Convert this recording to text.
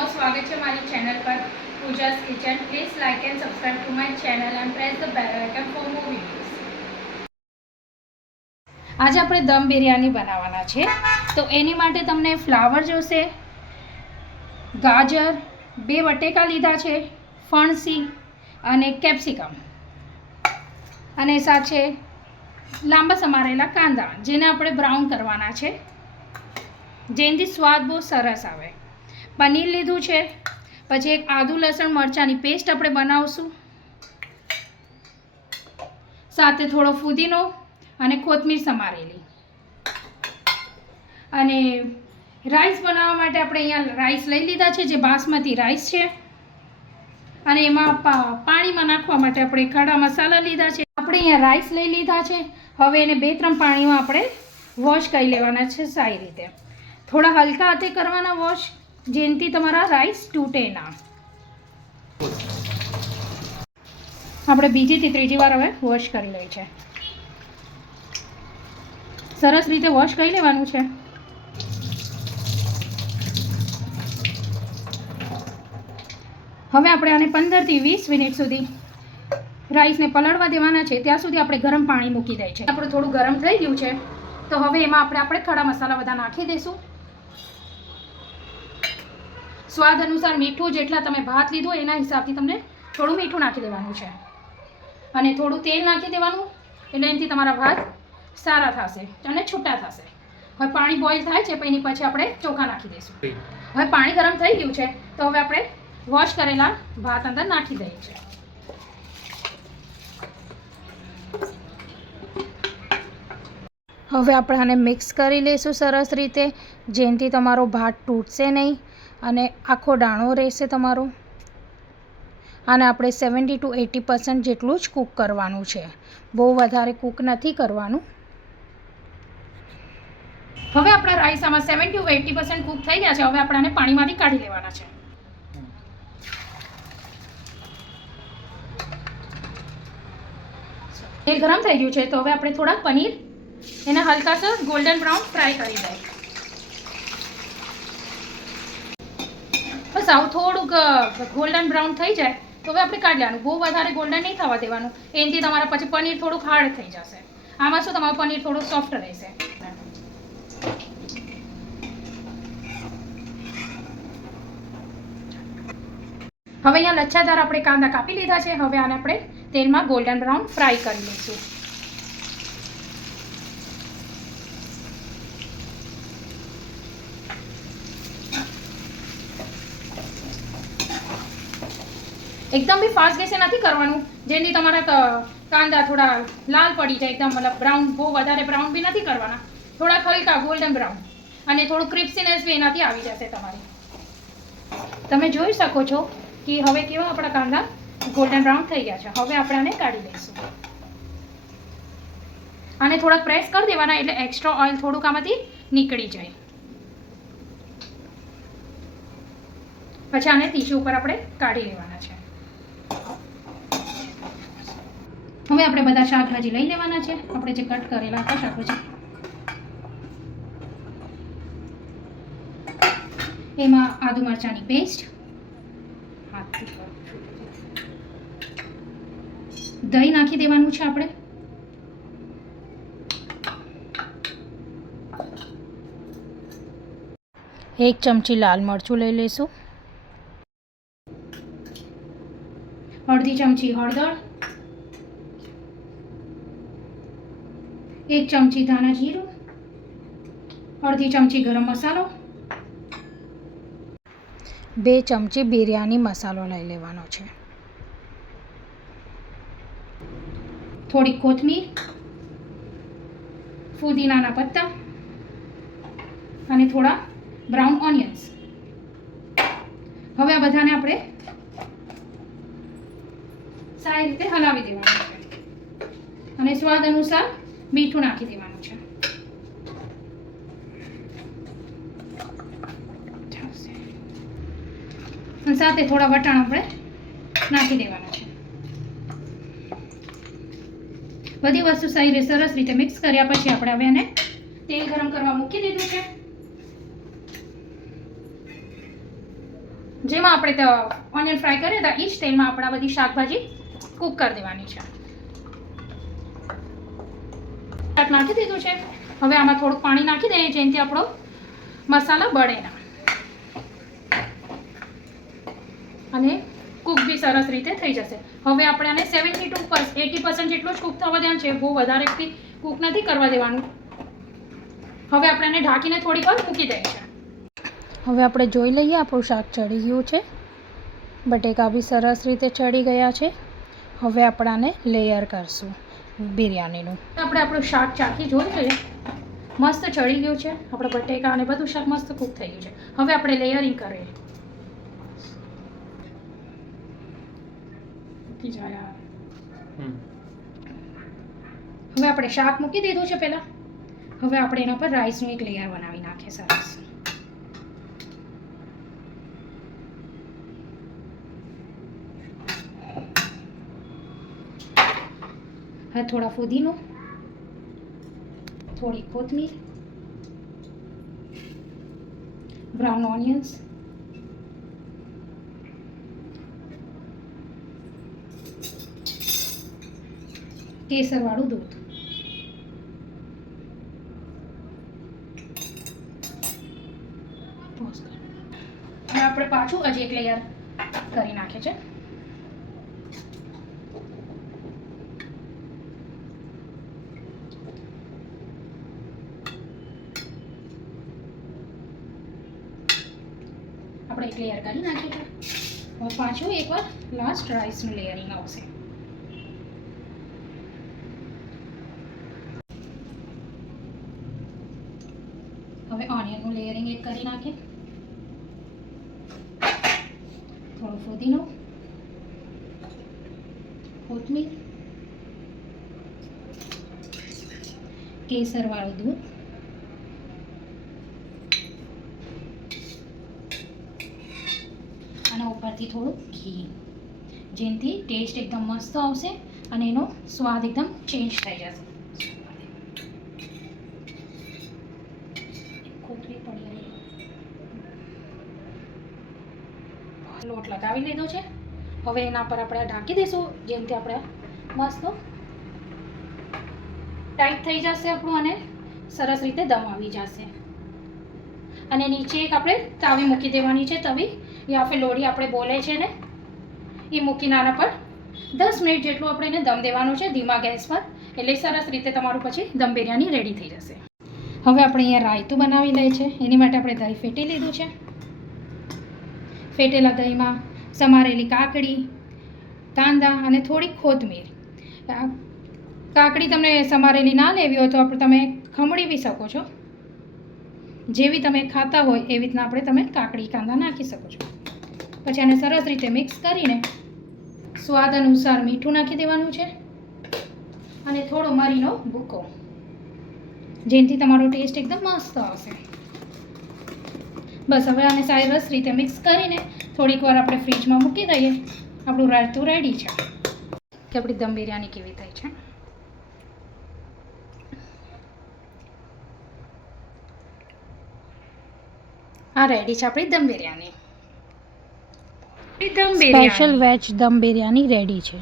તમારું સ્વાગત છે મારી ચેનલ પર Pooja's kitchen. Please like and subscribe to my channel and press the bell icon for more videos. આજે આપણે દમ બિરયાની બનાવવાના છે. તો એની માટે તમને ફ્લાવર જોશે, ગાજર, 2 બટેકા લીધા છે, ફણસી અને કેપ્સિકમ, અને સાથે લાંબા સમારેલા કાંદા જેને આપણે બ્રાઉન કરવાના છે, જેનાથી સ્વાદ બહુ સરસ આવે. પનીર લીધું છે, પછી એક આદુ લસણ મરચાંની પેસ્ટ આપણે બનાવશું, સાથે થોડો ફુદીનો અને કોથમીર સમારેલી. અને રાઈસ બનાવવા માટે આપણે અહીંયા રાઈસ લઈ લીધા છે, જે બાસમતી રાઈસ છે. અને એમાં પાણીમાં નાખવા માટે આપણે ખડા મસાલા લીધા છે. આપણે અહીંયા રાઈસ લઈ લીધા છે. હવે એને 2-3 પાણીમાં આપણે વોશ કરી લેવાના છે સારી રીતે. થોડા હલકા હાથે કરવાના વોશ, જેનાથી તમારા રાઈસ તૂટે ના. આપણે બીજીથી ત્રીજી વાર હવે વોશ કરી લઈએ છે. સરસ રીતે વોશ કરી લેવાનું છે. હવે આપણે આને 15 થી 20 મિનિટ સુધી રાઈસને પલળવા દેવાના છે. ત્યાં સુધી આપણે ગરમ પાણી મૂકી દઈએ છે. આપણું થોડું ગરમ થઈ ગયું છે, તો હવે એમાં આપણે ખડા મસાલા બધા નાખી દઈશું. સ્વાદ અનુસાર મીઠું, જેટલા તમે ભાત લીધું એના હિસાબથી તમને થોડું મીઠું નાખી દેવાનું છે. અને થોડું તેલ નાખી દેવાનું, એટલે એનાથી તમારા ભાત સારા થશે અને છૂટા થશે. હવે પાણી બોઇલ થાય છે, એની પછી આપણે ચોખા નાખી દઈશું. હવે પાણી ગરમ થઈ ગયું છે, તો હવે આપણે વોશ કરેલા ભાત અંદર નાખી દઈએ છીએ. હવે આપણે આને મિક્સ કરી લઈશું સરસ રીતે, જેનાથી તમારો ભાત તૂટશે નહીં અને આખો દાણો રહેશે તમારો. આને આપણે 70 to 80% જેટલું જ કૂક કરવાનું છે, બહુ વધારે કૂક નથી કરવાનું. હવે આપણા રાઈસ આમાં 70 to 80% કૂક થઈ ગયા છે. હવે આપણે આને પાણીમાંથી કાઢી લેવાના છે. તેલ ગરમ થઈ ગયું છે, તો હવે આપણે થોડાક પનીર એને હલકા ગોલ્ડન બ્રાઉન ફ્રાય કરી દઈએ. બસ આવું થોડુંક ગોલ્ડન બ્રાઉન થઈ જાય તો હવે આપણે કાઢી લેવાનું. બહુ વધારે ગોલ્ડન નહીં થવા દેવાનું, એનાથી તમારા પછી પનીર થોડુંક હાર્ડ થઈ જશે. આમાં શું તમારું પનીર થોડું સોફ્ટ રહેશે. હવે અહીંયા લચ્છાદાર આપણે કાંદા કાપી લીધા છે. હવે આને આપણે તેલમાં ગોલ્ડન બ્રાઉન ફ્રાય કરી લઈશું. એકદમ બી ફાસ્ટ ગેસે નથી કરવાનું, જેથી તમારા કાંદા થોડા લાલ પડી જાય. એકદમ મતલબ બ્રાઉન, બહુ વધારે બ્રાઉન બી નથી કરવાના, થોડા હલકા ગોલ્ડન બ્રાઉન, અને થોડું ક્રિસ્પીનેસ બી એનાથી આવી જશે તમારી. તમે જોઈ શકો છો કે હવે કેવા આપણા કાંદા ગોલ્ડન બ્રાઉન થઈ ગયા છે. હવે આપણે આને કાઢી લઈશું. આને થોડાક પ્રેસ કરી દેવાના, એટલે એક્સ્ટ્રા ઓઇલ થોડુંક આમાંથી નીકળી જાય. પછી આને ટીશ્યુ ઉપર આપણે કાઢી લેવાના છે. હવે આપણે બધા શાકભાજી લઈ લેવાના છે, આપણે જે કટ કરેલા હતા શાકભાજી. એમાં આદુ મરચાંની પેસ્ટ, દહીં નાખી દેવાનું છે આપણે. એક ચમચી લાલ મરચું લઈ લઈશું. અડધી ચમચી હળદર, 1 ચમચી ધાણા જીરું, અડધી ચમચી ગરમ મસાલો, 2 ચમચી બિરયાની મસાલો લઈ લેવાનો છે. થોડી કોથમીર, ફુદીનાના પત્તા અને થોડા બ્રાઉન ઓનિયન્સ. હવે આ બધાને આપણે સારી રીતે હલાવી દેવાનું છે, અને સ્વાદ અનુસાર મીઠું નાખી દેવાનું છે. અને સાથે થોડા વટાણા આપણે નાખી દેવાના છે. બધી વસ્તુ સરસ રીતે મિક્સ કર્યા પછી આપણે હવે એને તેલ ગરમ કરવા મૂકી દીધું છે. જેમાં આપણે ઓનિયન ફ્રાય કર્યા હતા એ જ તેલમાં આપણા બધી શાકભાજી કૂક કરી દેવાની છે. શાક નાખી દીધું છે. હવે આમાં થોડુંક પાણી નાખી દઈએ જેનાથી આપણો મસાલા બળે ના અને કૂક બી સરસ રીતે થઈ જશે. હવે આપણે આને 80% જેટલું જ કૂક થવા દેવાનું છે. બહુ વધારે કૂક નથી કરવા દેવાનું. હવે આપણે આને ઢાંકીને થોડીક વાર મૂકી દઈએ છીએ. હવે આપણે જોઈ લઈએ આપણું શાક ચડી ગયું છે. બટેકા બી સરસ રીતે ચડી ગયા છે. હવે આપણે આને લેયર કરશું બિરયાનીનું. આપણે આપણું શાક ચાખી જોઈ લઈએ. મસ્ત ચડી ગયું છે. આપણા બટેકા અને બધું શાક મસ્ત કૂક થઈ ગયું છે. હવે આપણે લેયરિંગ કરીએ. હવે આપણે શાક મૂકી દીધું છે પહેલા. હવે આપણે એના પર રાઈસનું એક લેયર બનાવી નાખીએ સરસ. હવે થોડા ફુદીનો, થોડી કોથમીર, બ્રાઉન ઓનિયન્સ, કેસરવાળું દૂધ, હવે આપણે પાછું હજી એક લેયર કરી નાખીએ છીએ. આપણે એક લેયર કરી નાખીએ છીએ. હવે પાછું એકવાર લાસ્ટ રાઈસનું લેયરિંગ આવશે. હવે ઓનિયનનું લેયરિંગ એક કરી નાખીએ. થોડો ફુદીનો, કોથમીર, કેસરવાળું દૂધ, અને ઉપરથી થોડું ઘી, જેનાથી ટેસ્ટ એકદમ મસ્ત આવશે અને એનો સ્વાદ એકદમ ચેન્જ થઈ જશે. લોટ લગાવી લીધો છે. હવે એના પર આપણે ઢાંકી દઈશું જેનાથી આપણે મસ્ત ટાઈટ થઈ જશે આપણું અને સરસ રીતે દમ આવી જશે. અને નીચે એક આપણે તાવી મૂકી દેવાની છે. તવી યા ફિર લોઢી આપણે બોલે છે ને એ મૂકીને આના પર 10 મિનિટ જેટલું આપણે એને દમ દેવાનું છે ધીમા ગેસ પર. એટલે સરસ રીતે તમારું પછી દમ બિરયાની રેડી થઈ જશે. હવે આપણે અહીંયા રાયતું બનાવી લઈએ છીએ. એની માટે આપણે દહીં ફેટી લીધું છે. ફેટેલા દહીંમાં સમારેલી કાકડી, કાંદા અને થોડી કોથમીર. કાકડી તમને સમારેલી ના લેવી હોય તો તમે ખમણી બી શકો છો. જેવી તમે ખાતા હોય એવી રીતના તમે કાકડી કાંદા નાખી શકો છો. પછી આને સરસ રીતે મિક્સ કરીને સ્વાદ અનુસાર મીઠું નાખી દેવાનું છે અને થોડો મરીનો ભૂકો, જેનાથી તમારો ટેસ્ટ એકદમ મસ્ત આવશે. બસ હવે આને સરસ રીતે મિક્સ કરીને થોડીક વાર આપણે ફ્રીજમાં મૂકી દઈએ. આપણું રાયતું રેડી છે. કે આપણી દમ બિરયાની કેવી થઈ છે. આ રેડી છે આપણી દમ બિરયાની. સ્પેશિયલ વેજ દમ બિરયાની રેડી છે.